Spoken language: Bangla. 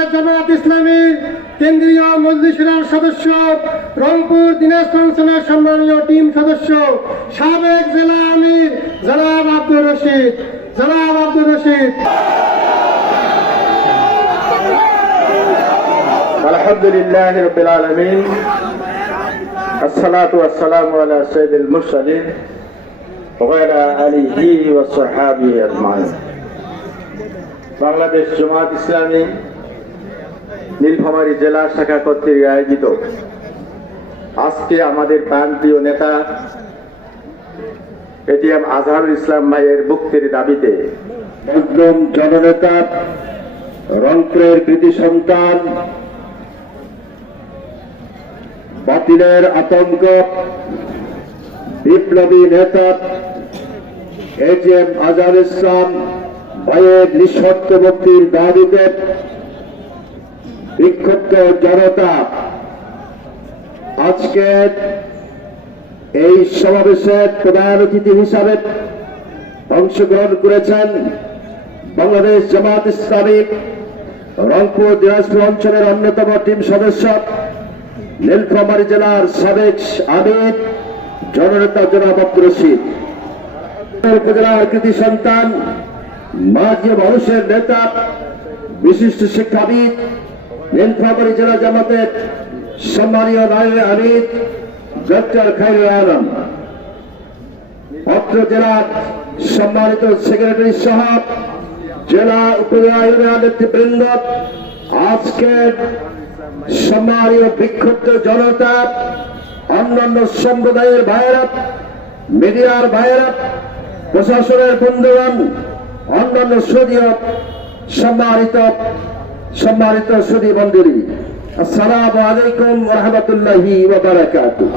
বাংলাদেশ জামাত ইসলামী কেন্দ্রীয় মজলিসের সদস্য, রংপুর দিনাজপুর অঞ্চলের সম্মানীয় টিম সদস্য, সাবেক জেলা আমির জনাব আব্দুর রশিদ। আলহামদুলিল্লাহ রাব্বিল আলামিন, আসসালাতু ওয়াসসালামু আলা সাইয়্যিদিল মুরসালিন ওয়া আলা আলিহি ওয়া সাহবিহি আজমাইন। বাংলাদেশ জামাত ইসলামী নীলফামারী জেলা শাখা কর্তৃক আয়োজিত আজকে আমাদের প্রান্তীয় নেতা এটিএম আজহারুল ইসলাম ভাইয়ের মুক্তির দাবিতে মজলুম জননেতা, রংপুরের কৃতি সন্তান, বাতিলের আতঙ্ক, বিপ্লবী নেতা এটিএম আজহারুল ইসলাম ভাইয়ের নিঃশর্ত মুক্তির দাবিতে বিক্ষুব্ধ জনতা আজকে এই সমাবেশের প্রধান অতিথি হিসাবে অংশগ্রহণ করেছেন বাংলাদেশ জামাত ইসলামী রংপুর দিনাজপুর অঞ্চলের অন্যতম টিম সদস্য, নীলফামারী জেলার সাবেক আমির জননেতা জনাব আব্দুর রশিদ, উপজেলার কৃতি সন্তান, মাঝে মানুষের নেতা, বিশিষ্ট শিক্ষাবিদ, নীলফামারী জেলা জামাতের সম্মানীয় নায়েব আমির ডক্টর খায়রুল আলম, অত্র জেলার সম্মানিত সেক্রেটারি সহ জেলা উপজেলা ইউনিয়ন নেতৃবৃন্দ, আজকের সম্মানীয় বিক্ষুব্ধ জনতা, অন্যান্য সম্প্রদায়ের ভাইয়েরা, মিডিয়ার ভাইয়েরা, প্রশাসনের বন্ধুগণ, অন্যান্য সুদীয় সম্মানিত সুদী মণ্ডলী, আসসালামু আলাইকুম ওয়া রাহমাতুল্লাহি ওয়া বারাকাতুহু।